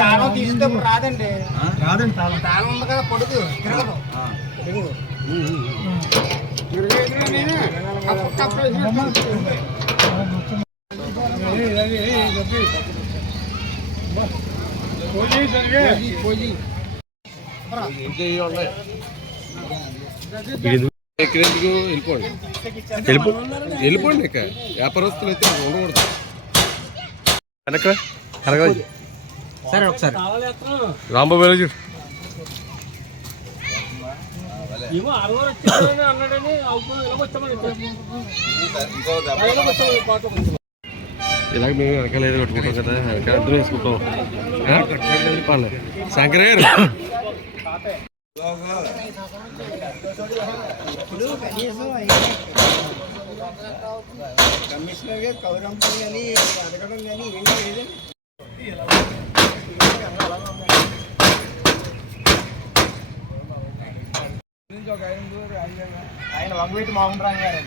తాళం తీసేటప్పుడు రాదండి రాదండి తాళం ఉంది కదా పొడుగు తిరగదు వెళ్ళిపోండి ఇక వ్యాపారస్తులు అయితే ఉండకూడదు సరే ఒకసారి రాంబాబు ఇలాగ మేము వెనకాల ఏదో కట్టుకుంటాం కదా వెనకాల అర్థం వేసుకుంటాం శంకర్ గారు కమిషనర్ గారు కౌరంపం కానీ అడగడం కానీ ఏం లేదండి ఆయన వంగవీటి మోహన్ రావు గారు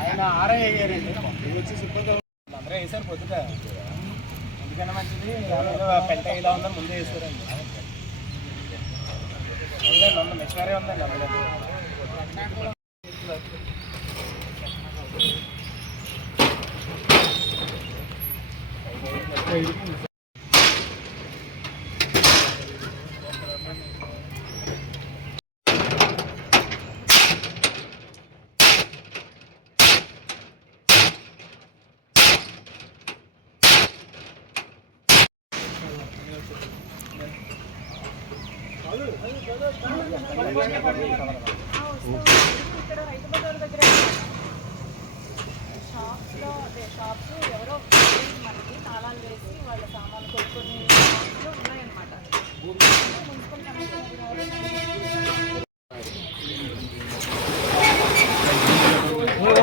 ఆయన ఆర్ఐ అయ్యారండి వచ్చి అందరూ వేసారు పొద్దుట ఎందుకన్నా మంచిది పెంట ఇలా ఉందని ముందే వేసారండి ఉందండి మిషనరీ ఉందండి అందులో ఇక్కడ రైతు బజార్ దగ్గర షాప్స్ ఎవరో మనకి తాళాలు వేసి వాళ్ళ సామాన్లు కొనుక్కొని ఉన్నాయన్నమాట. మున్సిపల్ కమిషన్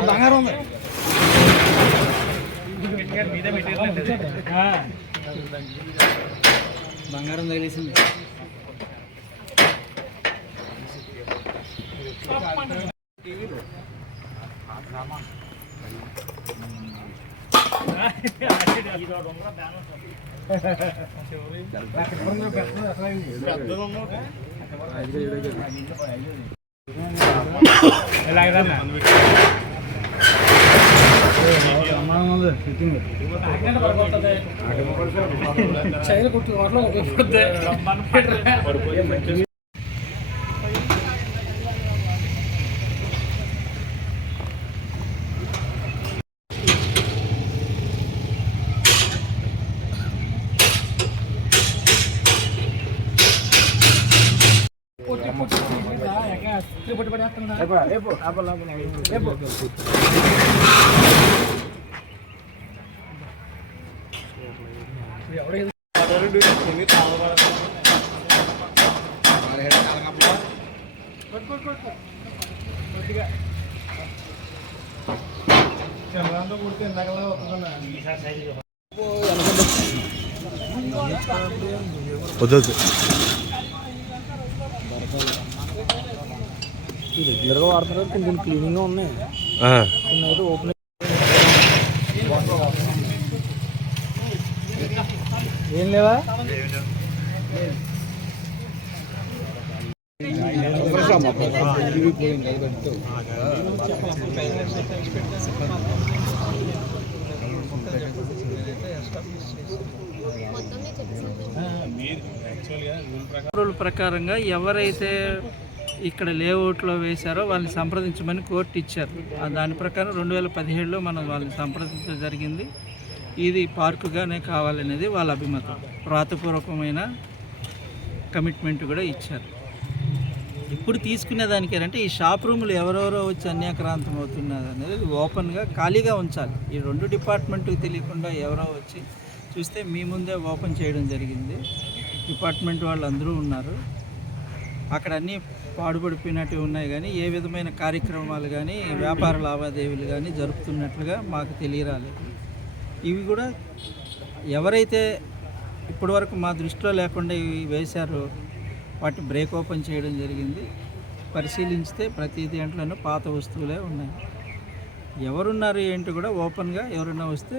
బంగారం బంగారం తగిలేసింది. చైలు కొట్టు చంద్రాంతో కొడితే ఎందాకలా వద్దు రెగ్యులర్గా వాడుతున్నారు. కొంచెం క్లీనింగ్గా ఉన్నాయి. కొన్ని అయితే ఓపెన్ ఏం లేవా రూల్ ప్రకారంగా ఎవరైతే ఇక్కడ లేఅవుట్లో వేశారో వాళ్ళని సంప్రదించమని కోర్టు ఇచ్చారు. దాని ప్రకారం 2017లో మనం వాళ్ళని సంప్రదించడం జరిగింది. ఇది పార్కుగానే కావాలనేది వాళ్ళ అభిమతం. వ్రాతపూర్వకమైన కమిట్మెంట్ కూడా ఇచ్చారు. ఇప్పుడు తీసుకునేదానికేనంటే ఈ షాప్ రూములు ఎవరెవరో వచ్చి అన్యాక్రాంతం అవుతున్నది అనేది ఓపెన్గా ఖాళీగా ఉంచాలి. ఈ రెండు డిపార్ట్మెంట్కి తెలియకుండా ఎవరో వచ్చి చూస్తే మీ ముందే ఓపెన్ చేయడం జరిగింది. డిపార్ట్మెంట్ వాళ్ళు అందరూ ఉన్నారు. అక్కడ అన్నీ పాడుపడిపోయినట్టు ఉన్నాయి, కానీ ఏ విధమైన కార్యక్రమాలు కానీ వ్యాపార లావాదేవీలు కానీ జరుపుతున్నట్లుగా మాకు తెలియరాలేదు. ఇవి కూడా ఎవరైతే ఇప్పటి వరకు మా దృష్టిలో లేకుండా ఇవి వేశారు, వాటి బ్రేక్ ఓపెన్ చేయడం జరిగింది. పరిశీలించితే ప్రతి దాంట్లోనూ పాత వస్తువులే ఉన్నాయి. ఎవరున్నారు ఏంటి కూడా ఓపెన్గా ఎవరైనా వస్తే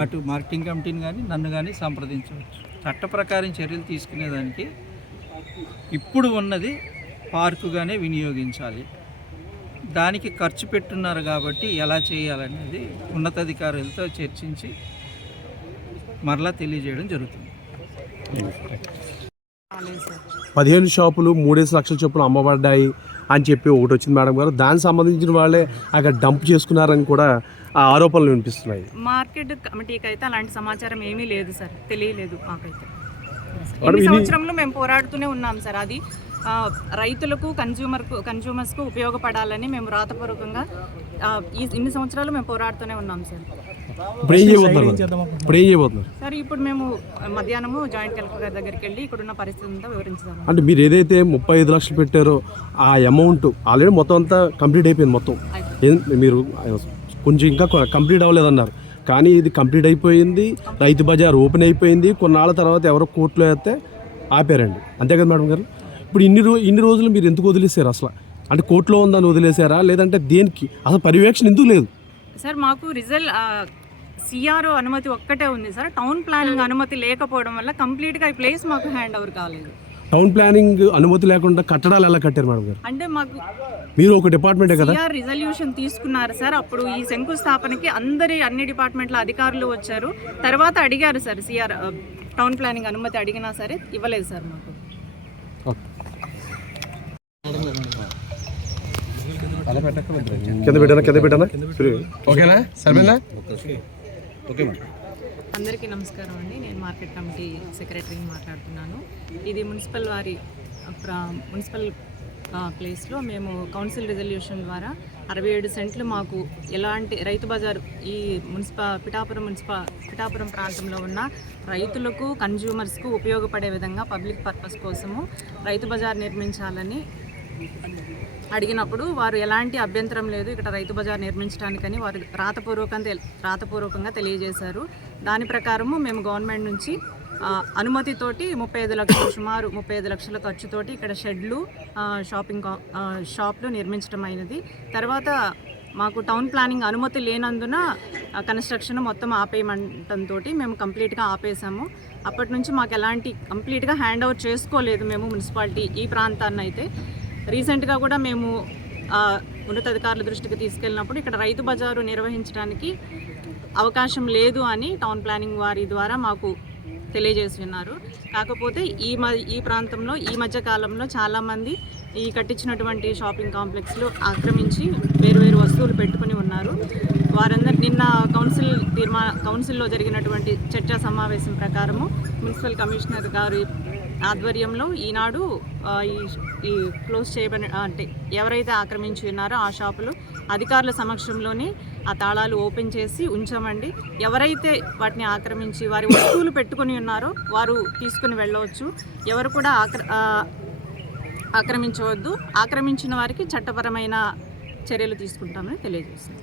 అటు మార్కెటింగ్ కమిటీని కానీ నన్ను కానీ సంప్రదించవచ్చు. చట్ట ప్రకారం చర్యలు తీసుకునేదానికి ఇప్పుడు ఉన్నది పార్కుగానే వినియోగించాలి. దానికి ఖర్చు పెట్టున్నారు కాబట్టి ఎలా చేయాలనేది ఉన్నతాధికారులతో చర్చించి మరలా తెలియజేయడం జరుగుతుంది. 15 షాపులు 3 లక్షల చొప్పున అమ్మబడ్డాయి అని చెప్పి ఒకటి వచ్చింది మేడం గారు. దానికి సంబంధించిన వాళ్ళే అక్కడ డంప్ చేసుకున్నారని కూడా ఆ ఆరోపణలు వినిపిస్తున్నాయి. మార్కెట్ కమిటీకి అయితే అలాంటి సమాచారం ఏమీ లేదు సార్, తెలియలేదు మాకైతే. ఈ సంవత్సరంలో మేము పోరాడుతూనే ఉన్నాం సార్. అది రైతులకు కన్జ్యూమర్స్కు ఉపయోగపడాలని మేము రాతపూర్వకంగా ఇన్ని సంవత్సరాలు మేము పోరాడుతూనే ఉన్నాం సార్. ఇప్పుడు ఏం చేయబోతున్నారు సార్? ఇప్పుడు మేము మధ్యాహ్నము జాయింట్ కలెక్టర్ గారి దగ్గరికి వెళ్ళి ఇక్కడున్న పరిస్థితి అంతా వివరించాము. అంటే మీరు ఏదైతే 35 లక్షలు పెట్టారో ఆ అమౌంట్ ఆల్రెడీ మొత్తం అంతా కంప్లీట్ అయిపోయింది. మొత్తం మీరు కొంచెం ఇంకా కంప్లీట్ అవ్వలేదన్నారు, కానీ ఇది కంప్లీట్ అయిపోయింది. రైతు బజార్ ఓపెన్ అయిపోయింది. కొన్నాళ్ళ తర్వాత ఎవరో కోర్టులో అయితే ఆపారండి, అంతే కదా మేడం గారు? ఇప్పుడు ఇన్ని రోజులు మీరు ఎందుకు వదిలేశారు అసలు? అంటే కోర్టులో ఉందని వదిలేశారా, లేదంటే దేనికి అసలు పర్యవేక్షణ ఎందుకు లేదు? సార్ మాకు సిఆర్ఓ అనుమతి ఒక్కటే ఉంది సార్. టౌన్ ప్లానింగ్ అనుమతి లేకపోవడం వల్ల కంప్లీట్గా ఈ ప్లేస్ మాకు హ్యాండ్ ఓవర్ కాలేదు. టౌన్ ప్లానింగ్ అనుమతి లేకుండా కట్టడాలు ఎలా కట్టారు మేడం గారు? అంటే మాకు మీరు ఒక డిపార్ట్మెంటే కదా, సిఆర్ రిజల్యూషన్ తీసుకున్నారు సార్. అప్పుడు ఈ శంకుస్థాపనకి అన్ని డిపార్ట్మెంట్ల అధికారులు వచ్చారు. తర్వాత అడిగారు సార్, సిఆర్ టౌన్ ప్లానింగ్ అనుమతి అడిగినా సరే ఇవ్వలేదు సార్ మాకు. కింద పెట్టానా? ఓకేనా? సరేనా? Okay madam. అందరికీ నమస్కారం అండి. నేను మార్కెట్ కమిటీ సెక్రటరీని మాట్లాడుతున్నాను. ఇది మున్సిపల్ ప్లేస్లో మేము కౌన్సిల్ రిజల్యూషన్ ద్వారా 67 సెంట్లు మాకు ఎలాంటి రైతు బజార్ ఈ పిఠాపురం ప్రాంతంలో ఉన్న రైతులకు కన్జ్యూమర్స్కు ఉపయోగపడే విధంగా పబ్లిక్ పర్పస్ కోసము రైతు బజార్ నిర్మించాలని అడిగినప్పుడు వారు ఎలాంటి అభ్యంతరం లేదు ఇక్కడ రైతు బజార్ నిర్మించడానికని వారు రాతపూర్వకంగా తెలియజేశారు. దాని ప్రకారము మేము గవర్నమెంట్ నుంచి అనుమతితోటి 35 లక్షలు, సుమారు 35 లక్షల ఖర్చుతోటి ఇక్కడ షెడ్లు, షాప్లు నిర్మించడం అయినది. తర్వాత మాకు టౌన్ ప్లానింగ్ అనుమతి లేనందున కన్స్ట్రక్షన్ మొత్తం ఆపేయమంటంతో మేము కంప్లీట్గా ఆపేసాము. అప్పటి నుంచి మాకు ఎలాంటి కంప్లీట్గా హ్యాండ్ ఓవర్ చేసుకోలేదు మేము మున్సిపాలిటీ ఈ ప్రాంతాన్ని అయితే. రీసెంట్గా కూడా మేము ఉన్నతాధికారుల దృష్టికి తీసుకెళ్ళినప్పుడు ఇక్కడ రైతు బజారు నిర్వహించడానికి అవకాశం లేదు అని టౌన్ ప్లానింగ్ వారి ద్వారా మాకు తెలియజేసి ఉన్నారు. కాకపోతే ఈ ప్రాంతంలో ఈ మధ్య కాలంలో చాలామంది ఈ కట్టించినటువంటి షాపింగ్ కాంప్లెక్స్లు ఆక్రమించి వేరు వస్తువులు పెట్టుకుని ఉన్నారు. వారందరూ నిన్న కౌన్సిల్లో జరిగినటువంటి చర్చా సమావేశం ప్రకారము మున్సిపల్ కమిషనర్ గారి ఆధ్వర్యంలో ఈనాడు ఈ క్లోజ్ చేయబడిన అంటే ఎవరైతే ఆక్రమించి ఉన్నారో ఆ షాపులు అధికారుల సమక్షంలోనే ఆ తాళాలు ఓపెన్ చేసి ఉంచామండి. ఎవరైతే వాటిని ఆక్రమించి వారి వస్తువులు పెట్టుకుని ఉన్నారో వారు తీసుకుని వెళ్ళవచ్చు. ఎవరు కూడా ఆక్రమించవద్దు. ఆక్రమించిన వారికి చట్టపరమైన చర్యలు తీసుకుంటామని తెలియజేస్తుంది.